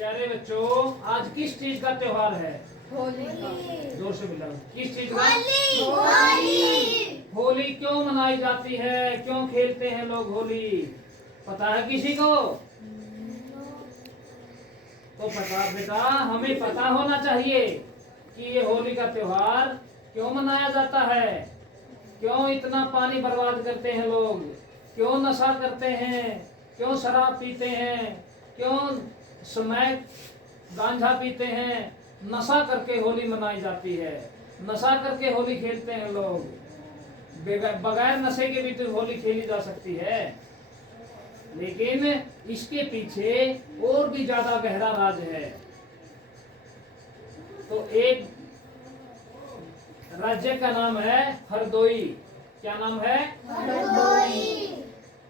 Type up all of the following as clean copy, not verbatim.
प्यारे बच्चों, आज किस चीज का त्योहार है? होली का। जोर से मिलाओ। किस चीज का? होली। होली क्यों मनाई जाती है? क्यों खेलते हैं लोग होली? पता है किसी को? तो पता बेटा, हमें पता होना चाहिए कि ये होली का त्योहार क्यों मनाया जाता है। क्यों इतना पानी बर्बाद करते हैं लोग? क्यों नशा करते हैं? क्यों शराब पीते हैं? क्यों स्मैक गांजा पीते हैं? नशा करके होली मनाई जाती है। नशा करके होली खेलते हैं लोग। बगैर नशे के भी तो होली खेली जा सकती है, लेकिन इसके पीछे और भी ज्यादा गहरा राज है। तो एक राज्य का नाम है हरदोई। क्या नाम है? हरदोई।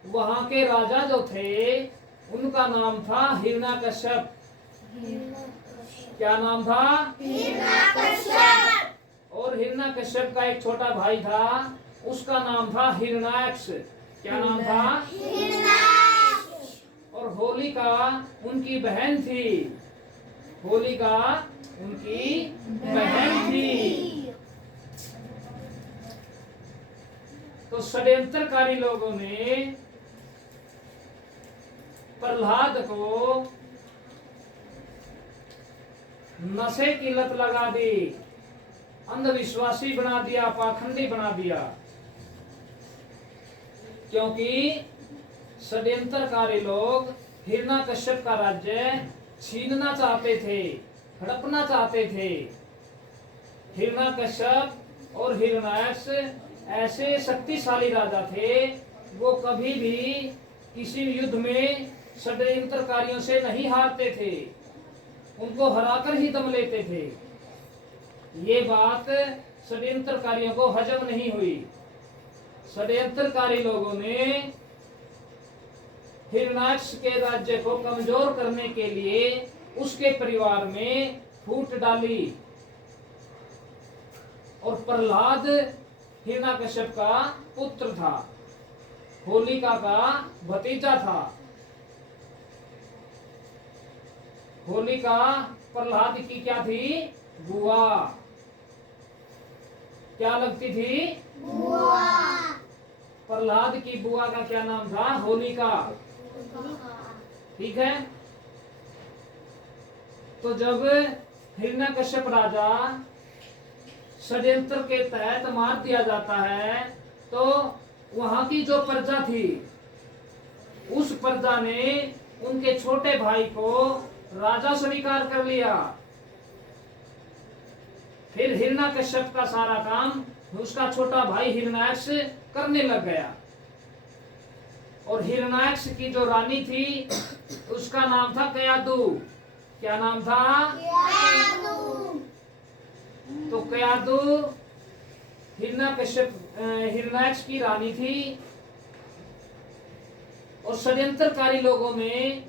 वहां के राजा जो थे, उनका नाम था हिरण्यकश्यप। क्या नाम था? हिरण्यकश्यप। और हिरण्यकश्यप का एक छोटा भाई था, उसका नाम था हिरण्याक्ष। क्या नाम था? हिरण्याक्ष। और होलिका उनकी बहन थी। होलिका उनकी बहन थी। तो षड्यंत्रकारी लोगों ने प्रहलाद को नशे की लत लगा दी, अंधविश्वासी बना दिया, पाखंडी बना दिया। क्योंकि षड्यंत्रकारी लोग हिरण्यकश्यप का राज्य छीनना चाहते थे, हड़पना चाहते थे। हिरण्यकश्यप और हिरण्याक्ष ऐसे शक्तिशाली राजा थे, वो कभी भी किसी युद्ध में षड्यंत्रकारियों से नहीं हारते थे, उनको हराकर ही दम लेते थे। ये बात षड्यंत्रकारियों को हजम नहीं हुई। षड्यंत्रकारी लोगों ने हिरण्याक्ष के राज्य को कमजोर करने के लिए उसके परिवार में फूट डाली। और प्रहलाद हिरण्यकश्यप का पुत्र था, होलिका का भतीजा था। होलिका प्रहलाद की क्या थी? बुआ। क्या लगती थी? बुआ। प्रहलाद की बुआ का क्या नाम था? होलिका। ठीक है। तो जब हिरण्यकश्यप राजा षड्यंत्र के तहत मार दिया जाता है, तो वहां की जो प्रजा थी, उस प्रजा ने उनके छोटे भाई को राजा स्वीकार कर लिया। फिर हिरण्यकश्यप का सारा काम उसका छोटा भाई हिरण्याक्ष करने लग गया। और हिरण्याक्ष की जो रानी थी, उसका नाम था कयादु। क्या नाम था? तो कयादु हिरण्याक्ष की रानी थी। और षड्यंत्रकारी लोगों में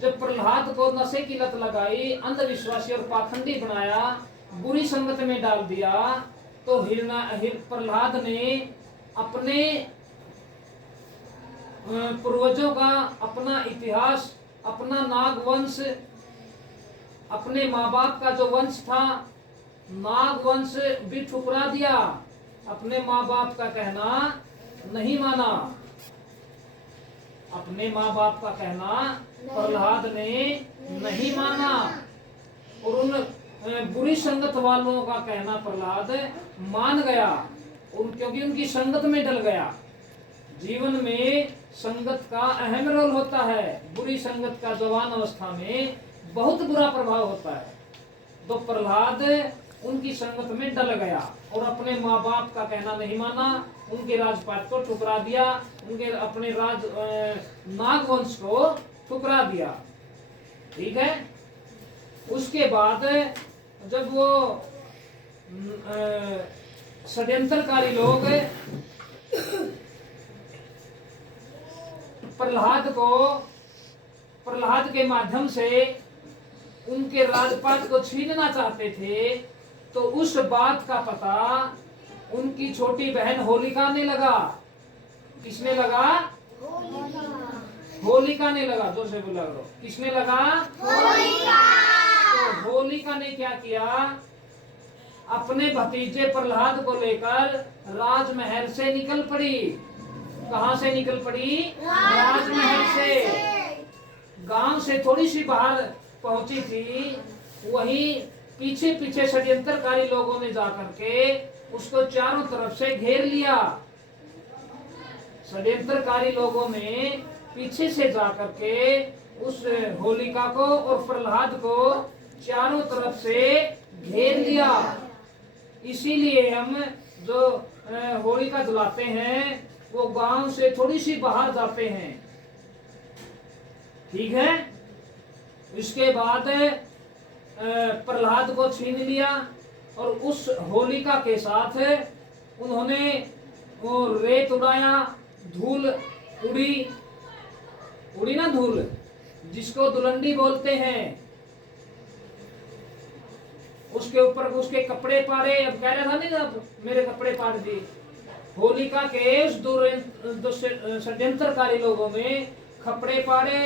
जब प्रहलाद को नशे की लत लगाई, अंधविश्वासी और पाखंडी बनाया, बुरी संगत में डाल दिया, तो प्रहलाद ने अपने पूर्वजों का, अपना इतिहास, अपना नागवंश, अपने माँ बाप का जो वंश था, नागवंश भी ठुकरा दिया। अपने माँ बाप का कहना नहीं माना। अपने माँ बाप का कहना प्रहलाद ने नहीं माना। और उन बुरी संगत वालों का कहना प्रहलाद मान गया, क्योंकि उनकी संगत में डल गया। जीवन में संगत का अहम रोल होता है। बुरी संगत का जवान अवस्था में बहुत बुरा प्रभाव होता है। तो प्रहलाद उनकी संगत में डल गया और अपने माँ बाप का कहना नहीं माना, उनके राजपाट को ठुकरा दिया, उनके अपने नागवंश को ठुकरा दिया। ठीक है। उसके बाद जब वो षड्यंत्रकारी लोग प्रहलाद के माध्यम से उनके राजपाट को छीनना चाहते थे, तो उस बात का पता उनकी छोटी बहन होलिका ने लगा। किसने लगा? होलिका ने लगा, जोर से बोला करो, किसने लगा? होलिका। तो होलिका ने क्या किया? अपने भतीजे प्रहलाद को लेकर राजमहल से निकल पड़ी। कहां से निकल पड़ी? राजमहल से। गांव से थोड़ी सी बाहर पहुंची थी, वहीं पीछे पीछे षड्यंत्रकारी लोगों ने जाकर के उसको चारों तरफ से घेर लिया। षड्यंत्रकारी लोगों ने पीछे से जाकर के उस होलिका को और प्रहलाद को चारों तरफ से घेर लिया। इसीलिए हम जो होलिका जलाते हैं वो गांव से थोड़ी सी बाहर जाते हैं, ठीक है। इसके बाद प्रहलाद को छीन लिया और उस होलिका के साथ उन्होंने वो रेत उड़ाया, धूल उड़ी ना, धूल जिसको दुलंडी बोलते हैं, उसके ऊपर उसके कपड़े पाड़े। अब कह रहा था नहीं, अब मेरे कपड़े पाड़ दिए। होलिका के उस षड्यंत्रकारी लोगों ने कपड़े पाड़े,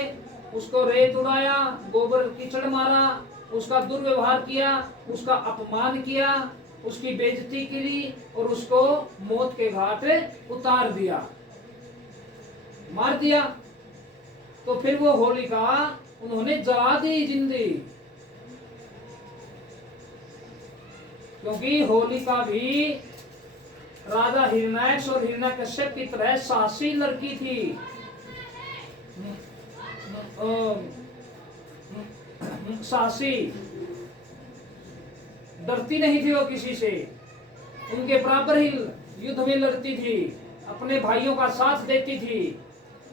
उसको रेत उड़ाया, गोबर कीचड़ मारा, उसका दुर्व्यवहार किया, उसका अपमान किया, उसकी बेइज्जती की और उसको मौत के घाट उतार दिया, मार दिया। तो फिर वो होलिका उन्होंने जला दी जिंदी, क्योंकि होलिका भी राजा हिरण्याक्ष और हिरण्यकश्यप की तरह साहसी लड़की थी। साहसी, डरती नहीं थी वो किसी से, उनके बराबर ही युद्ध में लड़ती थी, अपने भाइयों का साथ देती थी,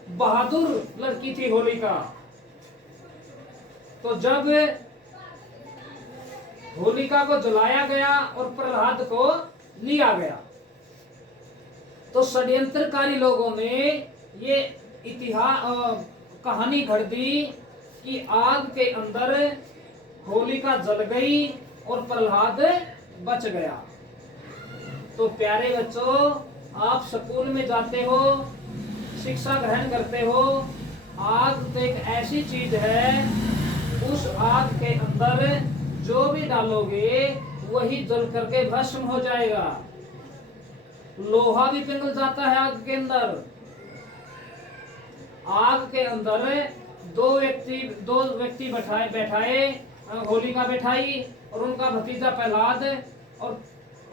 बहादुर लड़की थी होलिका। तो जब होलिका को जलाया गया और प्रहलाद को लिया गया, तो षड्यंत्रकारी लोगों ने ये इतिहास कहानी घड़ दी कि आग के अंदर होलिका जल गई और प्रहलाद बच गया। तो प्यारे बच्चों, आप स्कूल में जाते हो, शिक्षा ग्रहण करते हो, आग तो एक ऐसी चीज है, उस आग के अंदर जो भी डालोगे वही जल करके भस्म हो जाएगा। लोहा भी पिघल जाता है आग के अंदर। आग के अंदर दो व्यक्ति बैठाए, होलिका बैठाई और उनका भतीजा प्रहलाद, और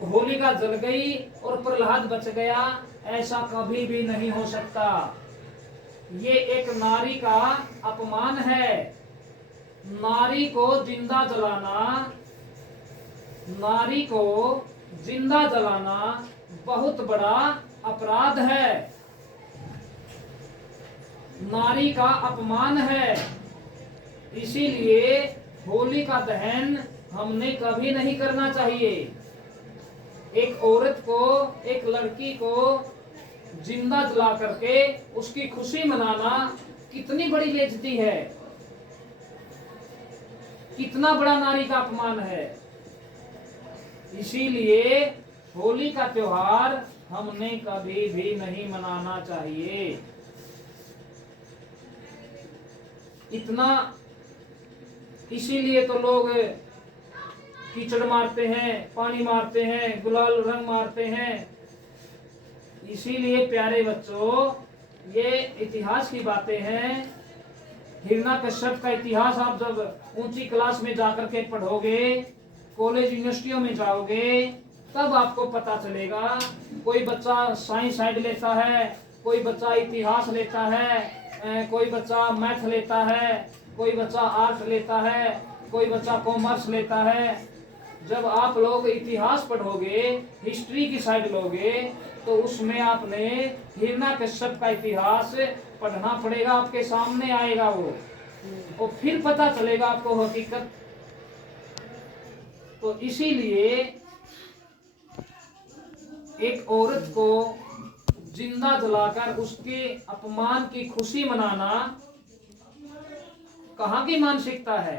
होलिका जल गई और प्रहलाद बच गया। ऐसा कभी भी नहीं हो सकता। ये एक नारी का अपमान है। नारी को जिंदा जलाना बहुत बड़ा अपराध है, नारी का अपमान है। इसीलिए होली का दहन हमने कभी नहीं करना चाहिए। एक औरत को, एक लड़की को जिंदा जला करके उसकी खुशी मनाना कितनी बड़ी बेइज्जती है, कितना बड़ा नारी का अपमान है। इसीलिए होली का त्योहार हमने कभी भी नहीं मनाना चाहिए। इतना इसीलिए तो लोग कीचड़ मारते हैं, पानी मारते हैं, गुलाल रंग मारते हैं। इसीलिए प्यारे बच्चों, ये इतिहास की बातें हैं। हिरण्याकश्यप का इतिहास आप जब ऊंची क्लास में जाकर के पढ़ोगे, कॉलेज यूनिवर्सिटियों में जाओगे, तब आपको पता चलेगा। कोई बच्चा साइंस साइड लेता है, कोई बच्चा इतिहास लेता है, कोई बच्चा मैथ लेता है, कोई बच्चा आर्ट लेता है, कोई बच्चा कॉमर्स लेता है। जब आप लोग इतिहास पढ़ोगे, हिस्ट्री की साइड लोगे, तो उसमें आपने हिरण्याकश्यप का इतिहास पढ़ना पड़ेगा, आपके सामने आएगा वो, और फिर पता चलेगा आपको हकीकत। तो इसीलिए एक औरत को जिंदा जलाकर उसके अपमान की खुशी मनाना कहाँ की मानसिकता है।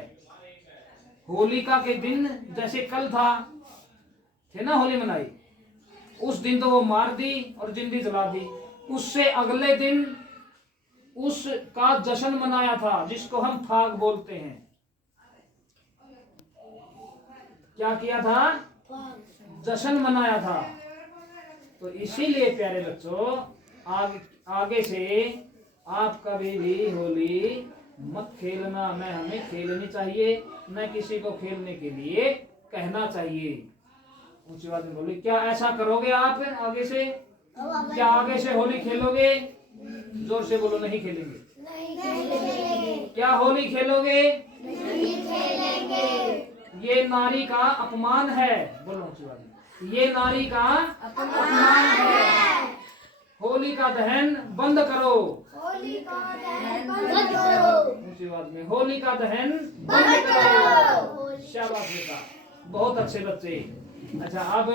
होलिका के दिन जैसे कल थे ना होली मनाई, उस दिन तो वो मार दी और जिंदी जला दी। उससे अगले दिन उसका जश्न मनाया था, जिसको हम फाग बोलते हैं। क्या किया था? जश्न मनाया था। तो इसीलिए प्यारे बच्चों, आगे से आप कभी भी होली मत खेलना, न हमें खेलनी चाहिए, न किसी को खेलने के लिए कहना चाहिए। ऊंची आवाज में बोली, क्या ऐसा करोगे आप आगे से? क्या आगे से होली खेलोगे? जोर से बोलो, नहीं खेलेंगे। नहीं खेलेंगे। क्या होली खेलोगे? नहीं खेलेंगे। ये नारी का अपमान है। बोलो ऊंची आवाज में, ये नारी का अपमान है। होली का दहन बंद करो। होली का दहन बंद करो। ऊंची आवाज में, होली का दहन बंद बंद करो। करो। शाबाश बेटा, बहुत अच्छे बच्चे। अच्छा, अब